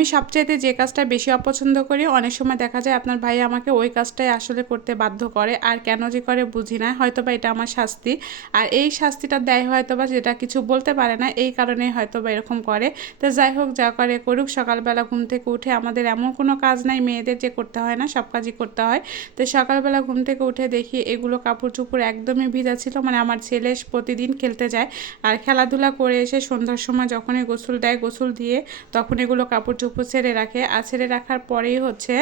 আমি সবচাইতে যে কাজটা বেশি অপছন্দ করি, অনেক সময় দেখা যায় আপনার ভাই আমাকে ওই কাজটাই আসলে করতে বাধ্য করে, আর কেন যে করে বুঝি না, হয়তোবা এটা আমার শাস্তি। আর এই শাস্তিটা দেয় হয়তোবা, যেটা কিছু বলতে পারে না, এই কারণে হয়তোবা এরকম করে। তো যাই হোক, যা করে করুক। সকালবেলা ঘুম থেকে উঠে আমাদের এমন কোনো কাজ নাই মেয়েদের যে করতে হয় না, সব কাজই করতে হয়। তো সকালবেলা ঘুম থেকে উঠে দেখি এগুলো কাপড় চোপড় একদমই ভিজা ছিল। মানে আমার ছেলে প্রতিদিন খেলতে যায়, আর খেলাধুলা করে এসে সন্ধ্যার সময় যখনই গোসল দেয়, গোসল দিয়ে তখন এগুলো কাপড় চোপড় ছেড়ে রাখে। আর ছেড়ে রাখার পরেই হচ্ছে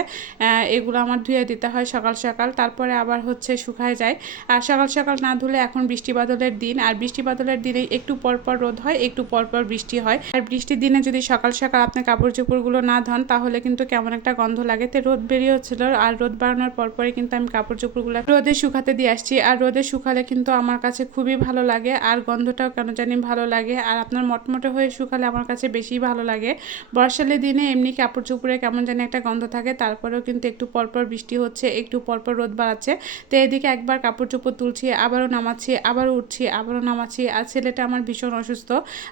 এগুলো আমার ধুয়ে দিতে হয় সকাল সকাল, তারপরে আবার হচ্ছে শুকায় যায়। আর সকাল সকাল না ধুলে, এখন বৃষ্টি বাদলের দিন, আর বৃষ্টি বাদলের দিনে একটু পরপর রোদ হয়, একটু পরপর বৃষ্টি হয়। আর বৃষ্টির দিনে যদি সকাল সকাল আপনি কাপড় চোপড়গুলো না ধন, তাহলে কিন্তু কেমন একটা গন্ধ লাগে। তো রোদ বেরিয়েছিল, আর রোদ বাড়ানোর পরপরই কিন্তু আমি কাপড় চোপড়গুলো রোদে শুকাতে দিয়ে আসছি। আর রোদে শুকালে কিন্তু আমার কাছে খুবই ভালো লাগে, আর গন্ধটাও কেন জানি ভালো লাগে। আর আপনার মটমটে হয়ে শুকালে আমার কাছে বেশি ভালো লাগে। বর্ষালের দিনে এমনি কাপড় চোপড়ে কেমন জানি একটা গন্ধ থাকে, তারপরেও কিন্তু একটু পরপর বৃষ্টি হচ্ছে, একটু পরপর রোদ বাড়াচ্ছে। তো এদিকে একবার কাপড় চোপড় তুলছি, আবারও নামাচ্ছি, আবারও উঠছি, আবারও নামাচ্ছি। আর ছেলেটা আমার ভীষণ অসুস্থ,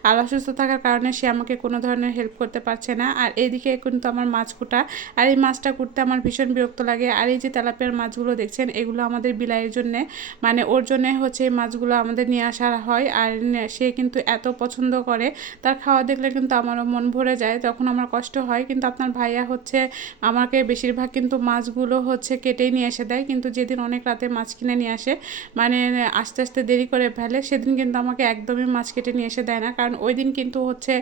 আর অসুস্থ থাকার কারণে সে আমাকে কোনো ধরনের হেল্প করতে পারছে না। আর এদিকে কিন্তু আমার মাছ কুটা, আর এই মাছটা কুটতে আমার ভীষণ বিরক্ত লাগে। আর এই যে তেলাপিয়ার মাছগুলো দেখছেন, এগুলো আমাদের বিলাইয়ের জন্যে, মানে ওর জন্যে হচ্ছে এই মাছগুলো আমাদের নিয়ে আসা হয়। আর সে কিন্তু এত পছন্দ করে, তার খাওয়া দেখলে কিন্তু আমারও মন ভরে যায়, তখন আমার কষ্ট হয়। কিন্তু আপনার ভাইয়া হচ্ছে আমাকে বেশিরভাগ কিন্তু মাছগুলো হচ্ছে কেটেই নিয়ে এসে দেয়, কিন্তু যেদিন অনেক রাতে মাছ কিনে নিয়ে আসে, মানে আস্তে আস্তে দেরি করে ফেলে, সেদিন কিন্তু আমাকে একদমই মাছ কেটে নিয়ে এসে দেয় না। কারণ ওই দিন কিন্তু হচ্ছে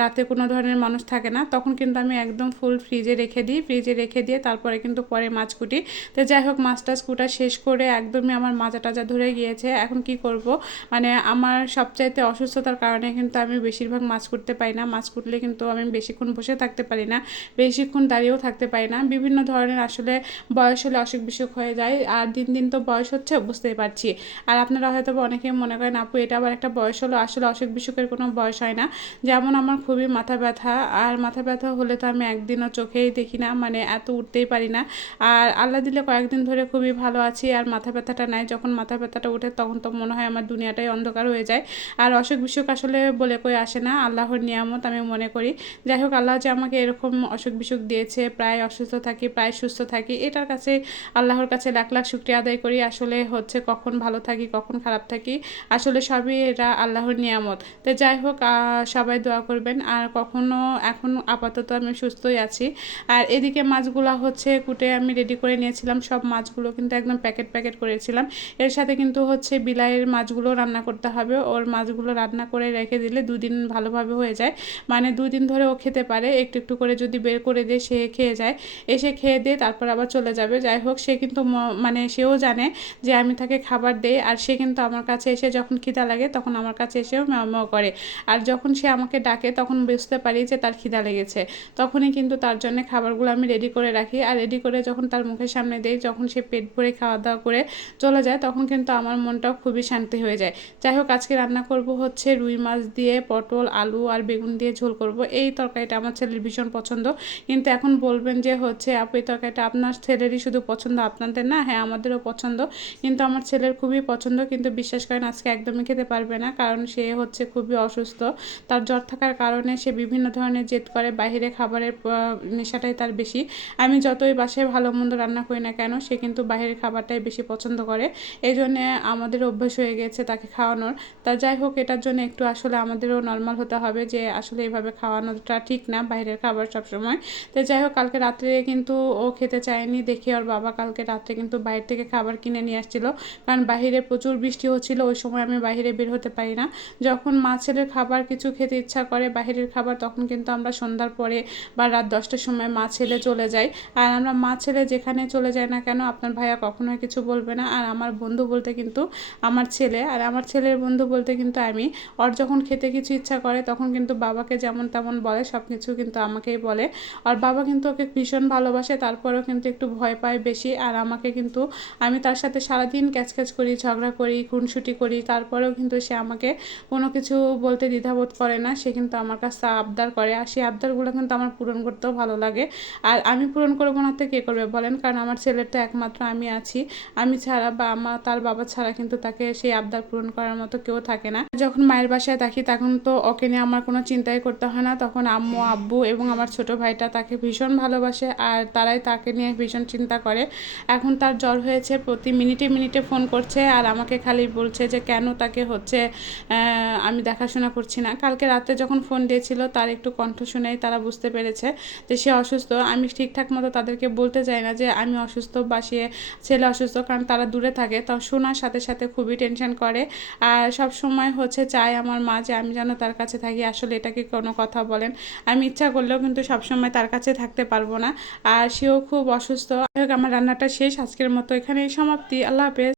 রাতে কোনো ধরনের মানুষ থাকে না, তখন কিন্তু আমি একদম ফুল ফ্রিজে রেখে দিই, ফ্রিজে রেখে দিয়ে তারপরে কিন্তু পরে মাছ কুটি। তো যাই হোক, মাছটা কুটা শেষ করে একদমই আমার মাজা টাজা ধরে গিয়েছে। এখন কি করব, মানে আমার সবচাইতে অসুস্থতার কারণে কিন্তু আমি বেশিরভাগ মাছ কুটতে পারি না। মাছ কুটলে কিন্তু আমি বেশিক্ষণ বসে থাকতে পারি না, বেশিক্ষণ দাঁড়িয়েও থাকতে পারি না। বিভিন্ন ধরনের আসলে বয়স হলে অসুখ বিসুখ হয়ে যায়, আর দিন দিন তো বয়স হচ্ছে, বুঝতেই পারছি। আর আপনারা হয়তো অনেকেই মনে করেন আপু এটা আবার একটা বয়স হলো, আসলে অসুখ বিসুখের কোনো বয়স হয় না। যেমন আমার খুবই মাথা ব্যথা, আর মাথা ব্যথা হলে তো আমি একদিনও চোখেই দেখি না, মানে এত উঠতেই পারি না। আর আল্লাহ দিলে কয়েকদিন ধরে খুবই ভালো আছি, আর মাথা ব্যথাটা নাই। যখন মাথা ব্যথাটা উঠে তখন তো মনে হয় আমার দুনিয়াটাই অন্ধকার হয়ে যায়। আর অসুখ বিসুখ আসলে বলে কই আসে না, আল্লাহর নিয়ামত আমি মনে করি। যাই হোক, আল্লাহ যে আমাকে এরকম অসুখ বিসুখ দিয়েছে, প্রায় অসুস্থ থাকি প্রায় সুস্থ থাকি, এটার কাছে আল্লাহর কাছে লাখ লাখ শুকরিয়া আদায় করি। আসলে হচ্ছে কখন ভালো থাকি কখন খারাপ থাকি, আসলে সবই এটা আল্লাহর নিয়ামত। তো যাই হোক, সবাই দোয়া করবেন। আর কখনো এখন আপাতত আমি সুস্থই আছি। আর এদিকে মাছগুলো হচ্ছে কুটে আমি রেডি করে নিয়েছিলাম, সব মাছগুলো কিন্তু একদম প্যাকেট প্যাকেট করেছিলাম। এর সাথে কিন্তু হচ্ছে বিলাইয়ের মাছগুলো রান্না করতে হবে, ওর মাছগুলো রান্না করে রেখে দিলে দুদিন ভালোভাবে হয়ে যায়, মানে 2 দিন ধরে ও খেতে পারে। একটু একটু করে যদি বের করে দিয়ে সে খেয়ে যায়, এসে খেয়ে দিয়ে তারপর আবার চলে যাবে। যাই হোক, সে কিন্তু মানে সেও জানে যে আমি তাকে খাবার দেই, আর সে কিন্তু আমার কাছে এসে যখন খিদা লাগে তখন আমার কাছে এসেও ম্যাও ম্যাও করে। আর যখন সে আমাকে ডাকে তখন বুঝতে পারি যে তার খিদা লেগেছে, তখনই কিন্তু তার জন্য খাবারগুলো আমি রেডি করে রাখি। আর রেডি করে যখন তার মুখের সামনে দেই, যখন সে পেট ভরে খাওয়া দাওয়া করে চলে যায়, তখন কিন্তু আমার মনটাও খুবই শান্তি হয়ে যায়। যাই হোক, আজকে রান্না করব হচ্ছে রুই মাছ দিয়ে পটল আলু আর বেগুন দিয়ে ঝোল করব। এই তরকারিটা আমার ছেলের ভীষণ পছন্দ। কিন্তু এখন বলবেন যে হচ্ছে আপু এই তরকারিটা আপনার ছেলেরই শুধু পছন্দ, আপনাদের না? হ্যাঁ, আমাদেরও পছন্দ, কিন্তু আমার ছেলের খুবই পছন্দ। কিন্তু বিশ্বাস করেন আজকে একদমই খেতে পারবে না, কারণ সে হচ্ছে খুবই অসুস্থ। তার জ্বর থাকার কারণে সে বিভিন্ন ধরনের জেদ করে, বাইরে খাবারের নেশাটাই তার বেশি। আমি যতই বাসায় ভালো মন্দ রান্না করি না কেন, সে কিন্তু বাইরের খাবারটাই বেশি পছন্দ করে। এই জন্যে আমাদের অভ্যাস হয়ে গেছে তাকে খাওয়ানোর। তা যাই হোক, এটার জন্য একটু আসলে আমাদেরও নর্মাল হতে হবে যে আসলে এইভাবে খাওয়ানোটা ঠিক না, বাইরের খাবার সবসময়। তো যাই হোক, কালকে রাত্রে কিন্তু ও খেতে চায়নি দেখে ওর বাবা কালকে রাত্রে কিন্তু বাইরে থেকে খাবার কিনে নিয়ে আসছিল, কারণ বাইরে প্রচুর বৃষ্টি হচ্ছিল। ওই সময় আমি বাইরে বের হতে পারি না। যখন মা ছেলের খাবার কিছু খেতে ইচ্ছা করে বাইরের খাবার, তখন কিন্তু আমরা সন্ধ্যার পরে বা রাত 10টার সময় মা ছেলে চলে যাই। আর আমরা মা ছেলে যেখানে চলে যাই না কেন, আপনার ভাইয়া কখনোই কিছু বলবে না। আর আমার বন্ধু বলতে কিন্তু আমার ছেলে, আর আমার ছেলের বন্ধু বলতে কিন্তু আমি। ওর যখন খেতে কিছু ইচ্ছা করে তখন কিন্তু বাবাকে যেমন তেমন বলে, সব কিছু কিন্তু আমাকেই বলে। আর বাবা কিন্তু ওকে ভীষণ ভালোবাসে, তারপরেও কিন্তু একটু ভয় পায় বেশি। আর আমাকে কিন্তু, আমি তার সাথে সারাদিন ক্যাচক্যাচ করি, ঝগড়া করি, খুনসুটি করি, তারপরেও কিন্তু সে আমাকে কোনো কিছু বলতে দ্বিধাবোধ করে না। সে কিন্তু আমার কাছে আবদার করে, আর সেই আবদারগুলো কিন্তু আমার পূরণ করতেও ভালো লাগে। আর আমি পূরণ করবো না তো কে করবে বলেন? কারণ আমার ছেলের তো একমাত্র আমি আছি, আমি ছাড়া বা তার বাবা ছাড়া কিন্তু তাকে সেই আবদার পূরণ করার মতো কেউ থাকে না। যখন মায়ের বাসায় থাকি তখন তো ওকে নিয়ে আমার কোনো চিন্তাই করতে হয় না, তখন আম্মু আব্বু এবং আমার ছোট ভাইটা তাকে ভীষণ ভালোবাসে আর তারাই তাকে নিয়ে ভীষণ চিন্তা করে। এখন তার জ্বর হয়েছে, প্রতি মিনিটে মিনিটে ফোন করছে আর আমাকে খালি বলছে যে কেন তাকে হচ্ছে আমি দেখাশোনা করছি না। কালকে রাতে যখন ফোন দিয়েছিল তার একটু কণ্ঠ শুনেই তারা বুঝতে পেরেছে যে সে অসুস্থ। আমি ঠিকঠাক মতো তাদেরকে বলতে চাই না যে আমি অসুস্থ বা সে ছেলে অসুস্থ, কারণ তারা দূরে থাকে। তো শোনার সাথে সাথে খুবই টেনশন করে আর সব সময় হচ্ছে চায় আমার মা যে আমি যেন তার কাছে থাকি। আসলে এটা কি কোনো কথা বলেন? আমি ইচ্ছা করলেও কিন্তু সবসময় তার কাছে থাকতে পারবো না, আর সেও খুব অসুস্থ। আমার রান্নাটা শেষ, আজকের মতো এখানেই সমাপ্তি। আল্লাহ হাফেজ।